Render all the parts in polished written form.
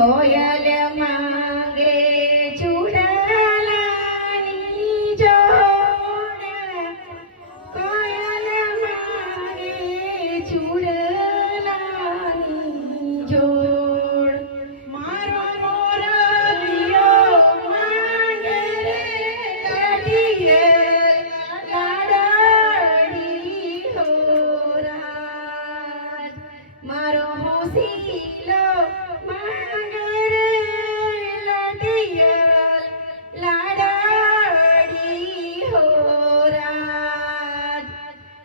કોયલ માંગે ચૂડાલાની જોડ, કોયલ માંગે ચૂડાલાની જોડ. મારો મોરલિયો માંગે રે લાડડી હો રાજ. મારો હોસીલો માંગે રે લાડડી હો રાજ.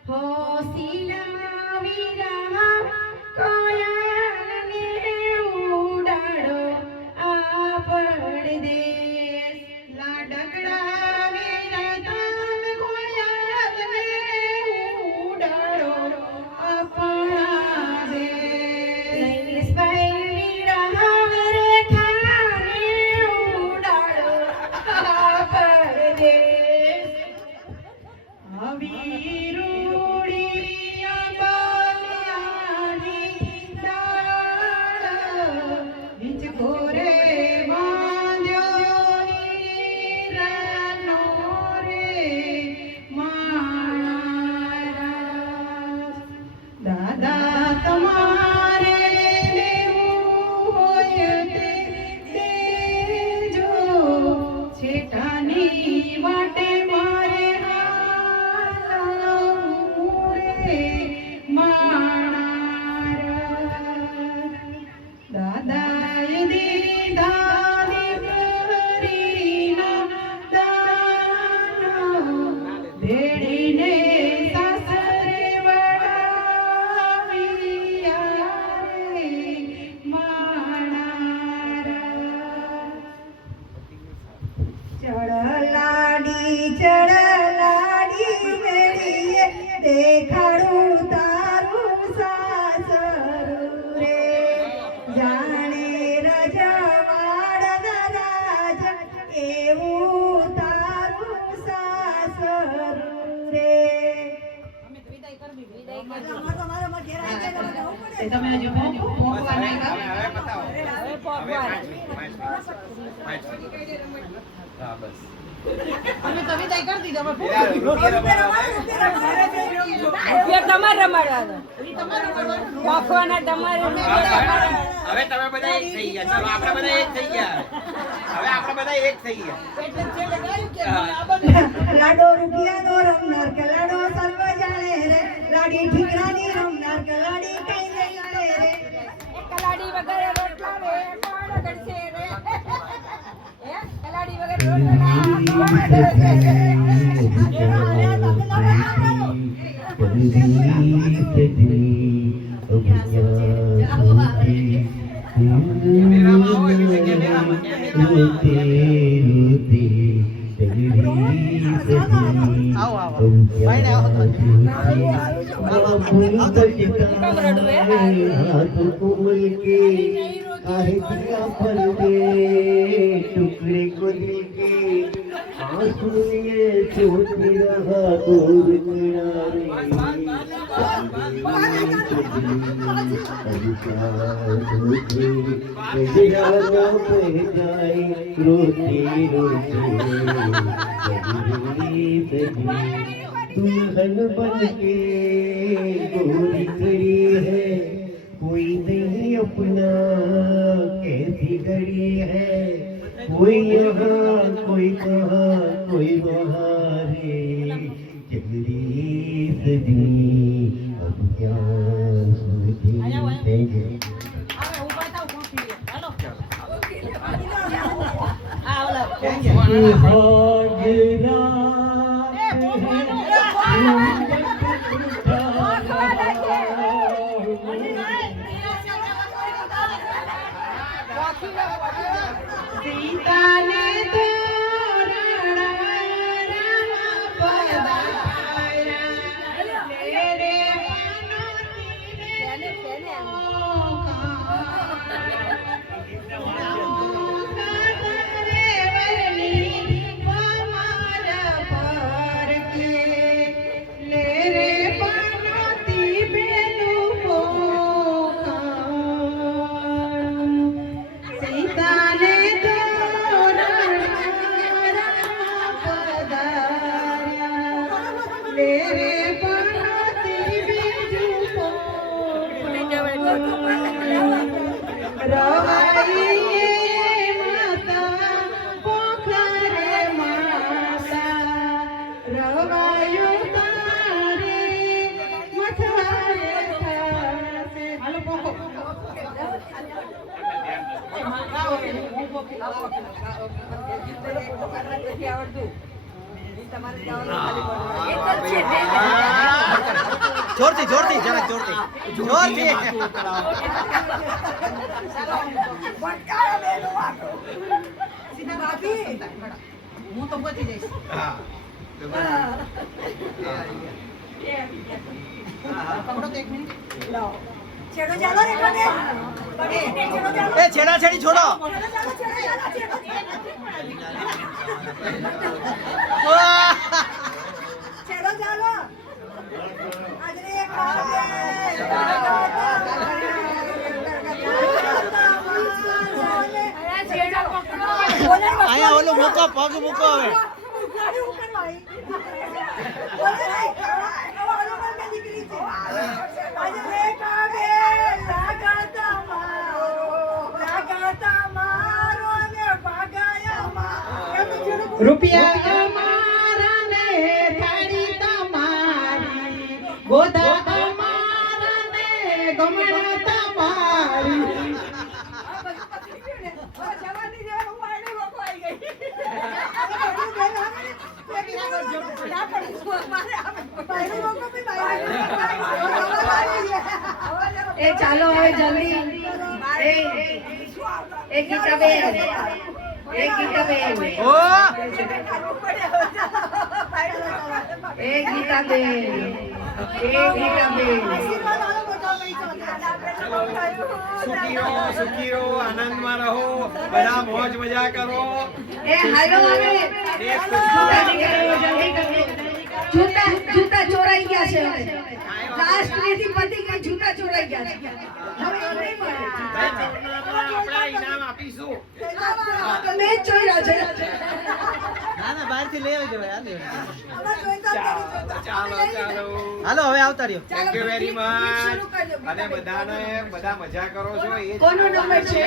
હોસીલા વિરા કોયલને ઉડાડો આ પરદેશ. લાડકડા વિરા તમે કોયલને ઉડાડો આપણા દેશ. નૈમિષભાઈ વિરા રેખાને ઉડાડો આ પરદેશ. આવી રૂડી અંબાલિયાની ડાળ, હિંચકો રે બાંધ્યો હીરાનો રે માળા. દાદા તમારે લેવું હોય તે દેજો, છેટાની વાટે મારે હાલવું રે માળા. દાદાએ દીધા દીકરીના દાન, ભેળીને સાસરે વળાવ્યા રે માળા. ચડલાડી વેળીએ દેખાડું તારું સાસરું રે. જાણે રજવાડા રાજ એવું તારું સાસરું રે. તમે હજુ ભોગવા નહીં ગાઓ? અમે તો વિદાય કરી દીધો. તમારે રમાડવા ભોખવાના તમારે. હવે તમે બધા એક થઈ ગયા. ચલો આપણે બધા એક થઈ ગયા. હવે આપણે બધા એક થઈ ગયા. લાડો રૂપિયાનો રમનાર કે લાડો સર્વ જાણે રે. લાડી ઠીકરાની રમનાર કે લાડી કઈ નહીં જાણે રે. કલાડી વગર રોટલા રે કોણ કરશે રે. હે કલાડી વગર રોટલા કોણ કરશે રે. टुकड़े को दिल के आंसू लिए सोच रहा दूर किनारे. रोते रोते दुल्हन बन के गोरी खड़ी है, कोई नहीं अपना कैसी घड़ी है. कोई यहाँ कोई वहाँ कोई वहाँ रे. चली सजनी अब क्या सोची सीताने तोरणा रामा पधारा, ले रे मनोती रे मोखा. रे वरनी पमार पर के, ले रे मनोती बेनु मोखा. રવાઈએ માતા પોખરે માતા રવાયો તારે મથારે થાશે. હાલો પોખો. જોરથી જોરથી જરાક જોરથી જોરથી હું તો પહોંચી જઈશ. હા પકડો તો એક મિનિટ. છેડો ચાલો રે કોને છેડો ચાલો એ છેડા છેડી છોડો છેડો ચાલો આજરે એક અહીંયા ઓલું મૂકો પગ મૂકો હવે રૂપિયા અમારા ને થાળી તમારી ગોધા અમારા ને ગમણા તમારી. એ ચાલો હવે જલ્દી. એ ગીતાબેન એ ગીતાબેન ઓ એ ગીતાબેન એ ગીતાબેન સુખી રહો આનંદમાં રહો બધા મોજ મજા કરો એ હાલો હવે જૂતા જૂતા ચોરાઈ ગયા છે. લાસ્ટ થી પતિ કે જૂતા ચોરાઈ ગયા છે. હવે એ નહીં મળે. આપણે ઇનામ આપીશું તમે જ ચોર્યા છે. ના ના બહારથી લઈ આવી જવાય ચાલો ચાલો હાલો હવે આવતા રહ્યો થેન્ક યુ વેરી મચ અને બધાને બધા મજા કરો છો એ જ કોનો નંબર છે?